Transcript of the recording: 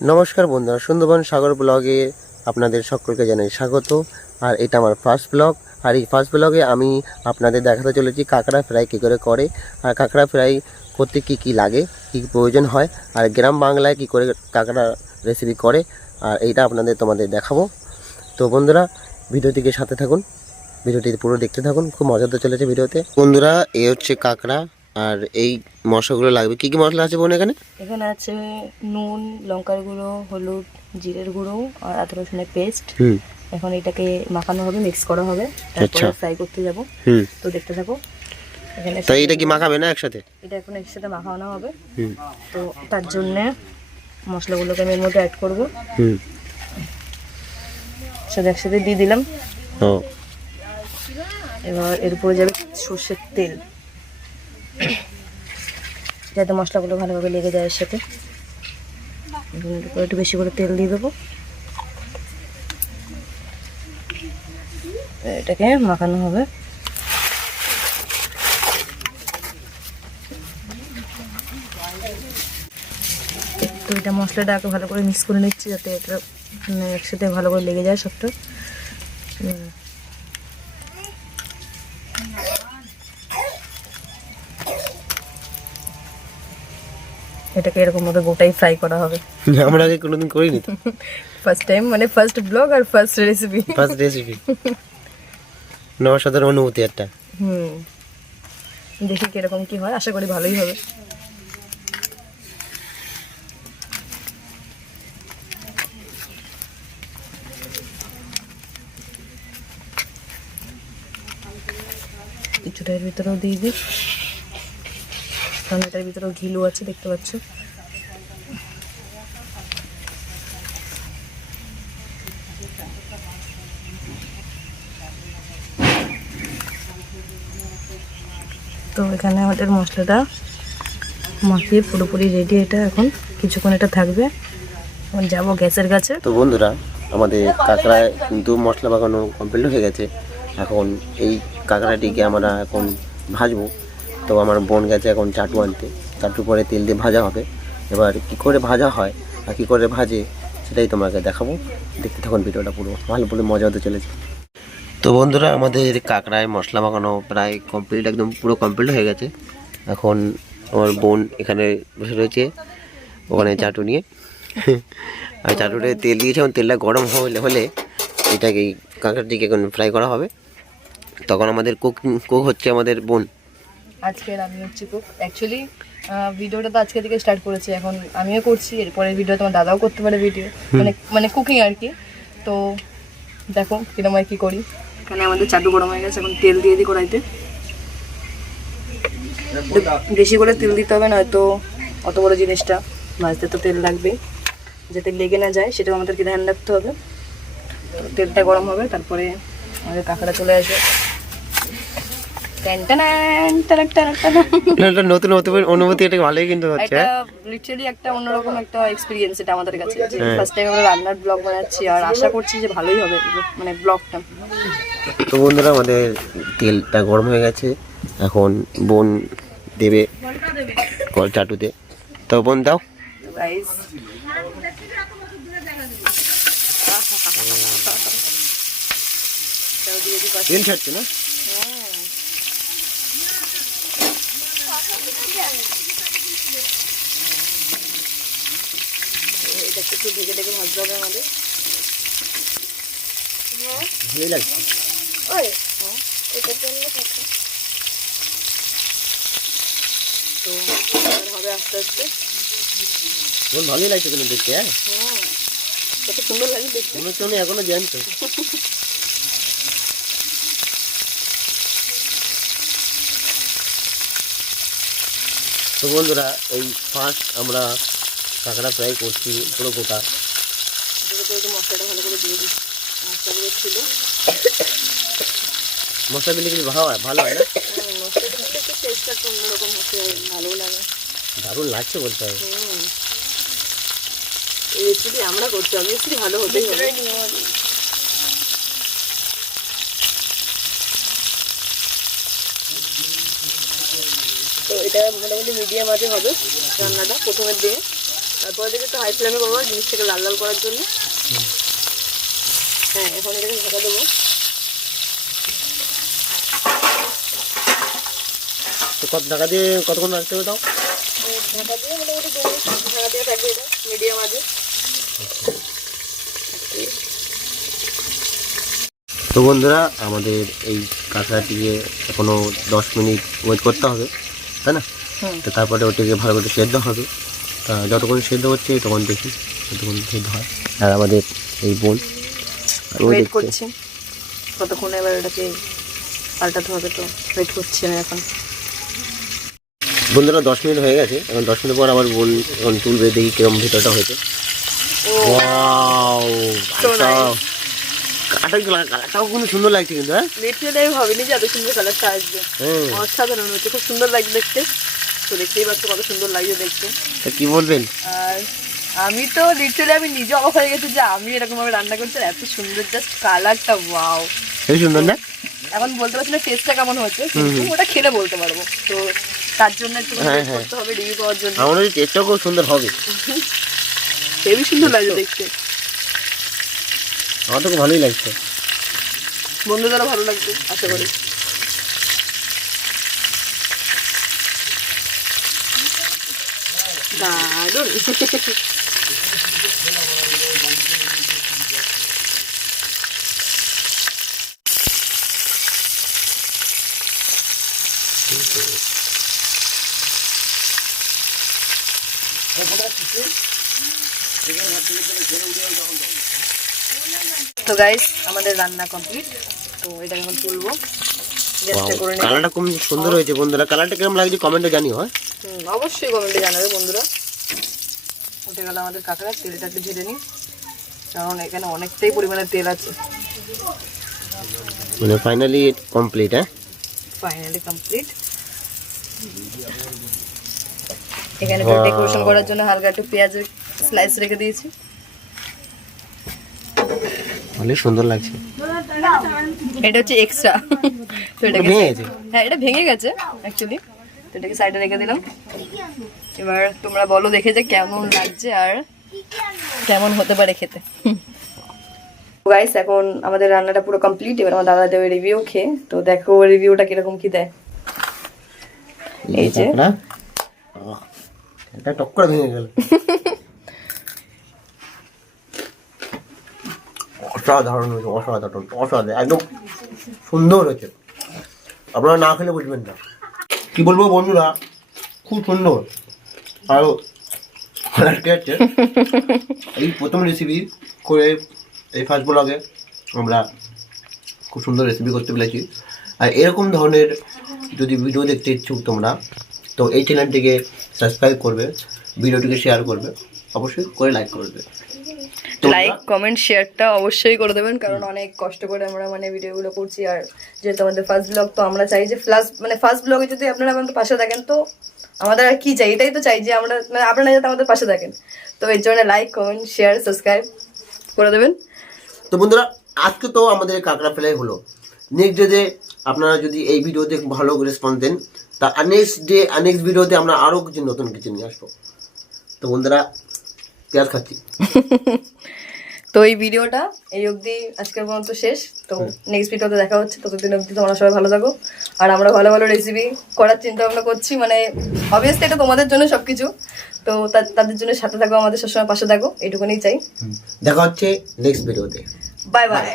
নমস্কার বন্ধুরা, সুন্দরবন সাগর ব্লগে আপনাদের সকলকে জানাই স্বাগত। আর এটা আমার ফার্স্ট ব্লগ। আর এই ফার্স্ট ব্লগে আমি আপনাদের দেখাতে চলেছি কাঁকড়া ফ্রাই কী করে করে, আর কাঁকড়া ফ্রাই করতে কি কি লাগে, কি প্রয়োজন হয়, আর গ্রাম বাংলায় কি করে কাঁকড়া রেসিপি করে, আর এইটা তোমাদের দেখাবো। তো বন্ধুরা, ভিডিওটিকে সাথে থাকুন, ভিডিওটি পুরো দেখতে থাকুন, খুব মজাদার চলেছে ভিডিওতে। বন্ধুরা, এই হচ্ছে কাঁকড়া, আর এই মশলাগুলো লাগবে। কি কি মশলা আছে বোন এখানে? এখানে আছে নুন, লঙ্কার গুঁড়ো, হলুদ, জিরের গুঁড়ো আর আদা রসুনের পেস্ট। এখন এটাকে মাখানো হবে, মিক্স করা হবে, তারপরে ফ্রাই করতে যাব। তো দেখতে থাকো। এখানে তাই এটা কি মাখাবে না একসাথে? এটা এখন একসাথে মাখানো হবে। তো তার জন্য মশলাগুলোকে আমি এর মধ্যে অ্যাড করব। সব একসাথে দিয়ে দিলাম। এবার এর উপরে যাবে সর্ষের তেল, যাতে মশলাগুলো ভালোভাবে লেগে যায় এর সাথে। একটু বেশি করে তেল দিয়ে দেবো। এটাকে মাখানো হবে। তো এটা মশলাটাকে ভালো করে মিক্স করে নিচ্ছি, যাতে এটা একসাথে ভালো করে লেগে যায় সবটা। এটাকে এরকম ভাবে গোটাই ফ্রাই করা হবে। আমরা আগে কোনোদিন করিনি তো, ফার্স্ট টাইম, মানে ফার্স্ট ব্লগ আর ফার্স্ট রেসিপি। নওয়ার সাধারণ অনুভূতি একটা। দেখি কিরকম কি হয়, আশা করি ভালোই হবে। কিছুটা এর ভিতরেও দিয়ে দিই, কারণ এটার ভিতরেও ঘিলু আছে, দেখতে পাচ্ছ। তো এখানে আমাদের মশলাটা মাখিয়ে পুরোপুরি রেডি। এটা এখন কিছুক্ষণ এটা থাকবে, এখন যাবো গ্যাসের কাছে। তো বন্ধুরা, আমাদের কাঁকড়ায় কিন্তু মশলা মাখানো কমপ্লিট হয়ে গেছে। এখন এই কাঁকড়াটিকে আমরা এখন ভাজবো। তো আমার বোন গেছে এখন চাটু আনতে, চাটু করে তেল দিয়ে ভাজা হবে। এবার কি করে ভাজা হয় আর কী করে ভাজে সেটাই তোমাকে দেখাবো। দেখতে থাকুন ভিডিওটা, পুরো ভালো পুরো মজা হতে চলেছে। তো বন্ধুরা, আমাদের কাঁকড়ায় মশলা মাখানো প্রায় কমপ্লিট, একদম পুরো কমপ্লিট হয়ে গেছে। এখন আমার বোন এখানে বসে রয়েছে, ওখানে চাটু নিয়ে। আর চাটুতে তেল দিয়েছে, এবং তেলটা গরম হলে এটাকে কাঁকড়াটিকে এখন ফ্রাই করা হবে। তখন আমাদের কুক হচ্ছে আমাদের বোন। আজকের আমি হচ্ছে কুক। অ্যাকচুয়ালি ভিডিওটা তো আজকে থেকে স্টার্ট করেছি, এখন আমিও করছি। এরপরের ভিডিও তোমার দাদাও করতে পারে ভিডিও, মানে কুকিং আর কি। তো দেখো কিরকম আর কি করি। এখানে আমাদের চাটু গরম হয়ে গেছে, এখন তেল দিয়ে দিই কড়াইতে। বেশি করে তেল দিতে হবে, নয়তো অত বড় জিনিসটা ভাজতে তো তেল লাগবে, যাতে লেগে না যায় সেটাও আমাদেরকে ধ্যান রাখতে হবে। তেলটা গরম হবে, তারপরে আমাদের কাঁকড়া চলে আসবে। নতুন অনুভূতি, এটা ভালোই কিন্তু হচ্ছে। এটা লিটারালি একটা অন্যরকম একটা এক্সপেরিয়েন্স এটা আমাদের কাছে, যে ফার্স্ট টাইম আমরা রান্নার ব্লগ বানাচ্ছি, আর আশা করছি যে ভালোই হবে মানে ব্লগটা। তো বন্ধুরা, আমাদের তেলটা গরম হয়ে গেছে, এখন বোন দেবে চাটুতে। তো বোন দাও। তেল ছাড়ছে না? এটা একটু ঢেকে ঢেকে ভাজতে হবে আমাদের। ভালোই লাগছে। তো হবে আস্তে আস্তে। বোন ভালোই লাগছে কিন্তু দেখতে। হ্যাঁ, কত সুন্দর লাগে দেখতে। মনে হচ্ছে আমি এখনো জানতো। তো বন্ধুরা, এই ফার্স্ট আমরা কাঁকড়া ফ্রাই করছি পুরো গোটা। মশলাটা ভালো করে দিয়ে দিই, মশলাগুলো ছিল। মশলা দিলে কিন্তু ভালো হয় না? মশলা দিলে একটু টেস্টটা একটু অন্যরকম হচ্ছে, ভালোও লাগে। দারুণ লাগছে বলতে হবে। এই রেসিপি আমরা করছি, অবভিয়াসলি ভালো হতেই হবে। তো এটা মোটামুটি মিডিয়াম আঁচে হবে রান্নাটা প্রথমের দিকে। তারপরে দেখে তো হাই ফ্লেমে করবো জিনিসটাকে লাল লাল করার জন্য। হ্যাঁ, এখন এটাকে ঢাকা দেবো। তো ঢাকা দিয়ে কতক্ষণ রাখতে হবে তাও? ঢাকা দিয়ে মোটামুটি 2 মিনিট ঢাকা দিয়ে থাকবে, এটা মিডিয়াম আছে। তো বন্ধুরা, আমাদের এই কাঁকড়াটিকে এখনো 10 মিনিট ওয়েট করতে হবে, তাই না? তো তারপরে ওটিকে ভালো করে সেদ্ধ হবে। তা যতক্ষণ সেদ্ধ হচ্ছে তখন দেখি ততক্ষণ সেদ্ধ হয়। আর আমাদের এই বোন ওয়েট করছি কতক্ষণ, এবার এটাকে পাল্টাতে হবে, তো ওয়েট করছি আমি এখন। বন্ধুরা 10 মিনিট হয়ে গেছে, এখন 10 মিনিট পর আমার বোন এখন তুলবে, দেখি কিরকম ভিতরটা হয়েছে। ওয়াও, কালারটাও খুব সুন্দর লাগছে কিন্তু। হ্যাঁ, লিটারালি আমি ভাবিনি যে এত সুন্দর কালারটা আসবে। অসাধারণ হচ্ছে, খুব সুন্দর লাগছে দেখতে। তো দেখতেই পাচ্ছ কত সুন্দর লাগছে দেখতে। তা কি বলবেন? আর আমি তো লিটারালি আমি নিজে অবাক হয়ে গেছি যে আমি এরকম ভাবে রান্না করছি, আর এত সুন্দর জাস্ট কালারটা, ওয়াও, খুবই সুন্দর না? এখন বলতে পারছি না টেস্টটা কেমন হচ্ছে, কিন্তু ওটা খেলে বলতে পারবো। তো তার জন্য একটু করতে হবে রিভিউ পাওয়ার জন্য। আমার ওই টেস্টটাও খুব সুন্দর হবে, হেবি সুন্দর লাগছে দেখতে। আমার তো খুব ভালোই লাগছে। বন্ধুদেরও ভালো লাগবে আশা করি। দারুণ। তো গাইস, আমাদের রান্না কমপ্লিট। তো এটা এখন তুলবো, গ্যাসটা করে নিই। কালারটা খুব সুন্দর হয়েছে বন্ধুরা। কালারটা কেমন লাগছে কমেন্টে জানিও। হ্যাঁ, অবশ্যই কমেন্টে জানাবে বন্ধুরা। উঠে গেল আমাদের কাঁকড়া, তেলটা একটু ঝেড়ে নিই, কারণ এখানে অনেকটাই পরিমাণে তেল আছে। মানে ফাইনালি কমপ্লিট। হ্যাঁ, ফাইনালি কমপ্লিট। এখানে ডেকোরেশন করার জন্য হালকা একটু পেঁয়াজের স্লাইস রেখে দিয়েছি। অনেক সুন্দর লাগছে। এটা হচ্ছে এক্সট্রা, তো এটাকে ভেঙে গেছে। হ্যাঁ, এটা ভেঙে গেছে অ্যাকচুয়ালি। তো এটাকে সাইডে রেখে দিলাম। এবার তোমরা বলো দেখে যে কেমন লাগছে আর কেমন হতে পারে খেতে। গাইস, এখন আমাদের রান্নাটা পুরো কমপ্লিট। এবার আমার দাদা দেবে রিভিউ খেয়ে, তো দেখো রিভিউটা কিরকম কি দেয়। এই যে এটা টক করে ভেঙে গেল। অসাধারণ হয়েছে, অসাধারণ, অসাধারণ, একদম সুন্দর হয়েছে। আপনারা না খেলে বুঝবেন না। কি বলবো বন্ধুরা, খুব সুন্দর। আরও এই প্রথম রেসিপি করে এই ফার্স্ট ব্লগে আমরা খুব সুন্দর রেসিপি করতে পেরেছি। আর এরকম ধরনের যদি ভিডিও দেখতে ইচ্ছুক তোমরা, তো এই চ্যানেলটিকে সাবস্ক্রাইব করবে, ভিডিওটিকে শেয়ার করবে, অবশ্যই করে লাইক করবে। লাইক কমেন্ট শেয়ারটা অবশ্যই করে দেবেন, কারণ অনেক কষ্ট করে আমরা ভিডিওগুলো করছি। আর যেহেতু আমাদের ফার্স্ট ব্লগ, তো আমরা চাই যে ফার্স্ট ব্লগে যদি আপনারা আমাদের পাশে থাকেন, তো আমাদের আর কি চাই, এটাই তো চাই যে আমরা আপনারা যাতে আমাদের পাশে থাকেন। তো এর জন্য লাইক কমেন্ট শেয়ার সাবস্ক্রাইব করে দেবেন। তো বন্ধুরা, আজকে তো আমাদের কাঁকড়া ফ্রাই হলো। নেক্সট ডে আপনারা যদি এই ভিডিওতে ভালো রেসপন্স দেন, তা নেক্সট ভিডিওতে আমরা আরও কিছু নতুন কিছু নিয়ে আসবো। তো বন্ধুরা, পেঁয়াজ খাচ্ছি। তো এই ভিডিওটা এই অবধি আজকের পর্যন্ত শেষ। তো নেক্সট ভিডিওতে দেখা হচ্ছে, ততদিন অবধি তোমরা সবাই ভালো থাকো। আর আমরা ভালো ভালো রেসিপি করার চিন্তা ভাবনা করছি, অবভিয়াসলি এটা তোমাদের জন্য সবকিছু। তো তাদের জন্য সাথে থাকো, আমাদের সবসময় পাশে থাকো, এইটুকুনি চাই। দেখা হচ্ছে নেক্সট ভিডিওতে। Bye bye.